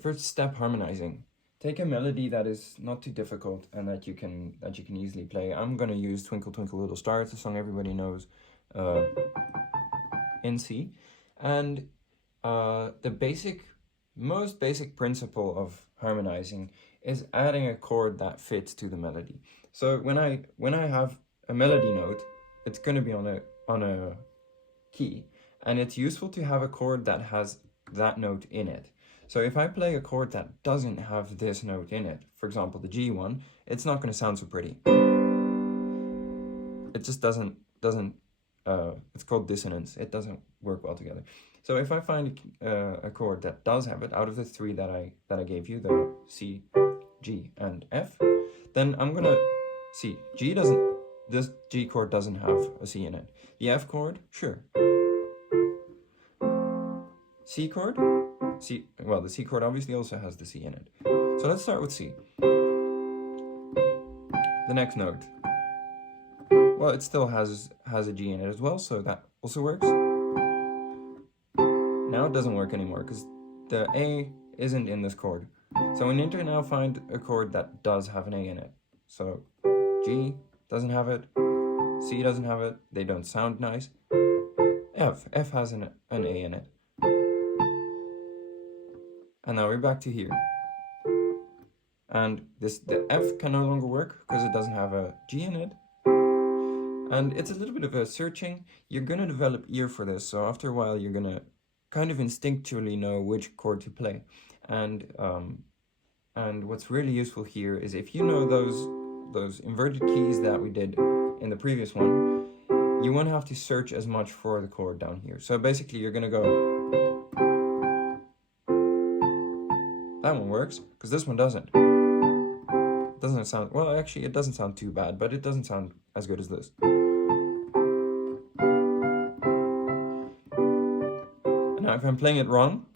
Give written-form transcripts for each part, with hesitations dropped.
First step, harmonizing. Take a melody that is not too difficult and that you can easily play. I'm gonna use Twinkle Twinkle Little Star. It's a song everybody knows, in C, and the most basic principle of harmonizing is adding a chord that fits to the melody. So when I have a melody note, it's gonna be on a key, and it's useful to have a chord that has that note in it. So if I play a chord that doesn't have this note in it, for example the G one, it's not going to sound so pretty. It just doesn't it's called dissonance. It doesn't work well together. So if I find a chord that does have it, out of the three that I gave you, the C, G, and F, then I'm gonna see this G chord doesn't have a C in it. The F chord, sure. C chord, the C chord obviously also has the C in it. So let's start with C. The next note, well, it still has a G in it as well, so that also works. Now it doesn't work anymore because the A isn't in this chord. So we need to now find a chord that does have an A in it. So G doesn't have it, C doesn't have it, they don't sound nice. F has an A in it. And now we're back to here. And the F can no longer work because it doesn't have a G in it. And it's a little bit of a searching. You're gonna develop ear for this, so after a while you're gonna kind of instinctually know which chord to play. And what's really useful here is if you know those inverted keys that we did in the previous one, you won't have to search as much for the chord down here. So basically you're gonna go, that one works, because this one doesn't. It doesn't sound, well actually it doesn't sound too bad, but it doesn't sound as good as this. And now if I'm playing it wrong,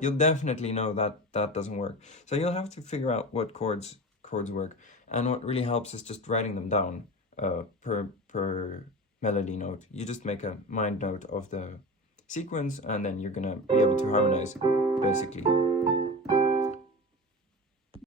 you'll definitely know that that doesn't work. So you'll have to figure out what chords work, and what really helps is just writing them down per melody note. You just make a mind note of the sequence, and then you're gonna be able to harmonize basically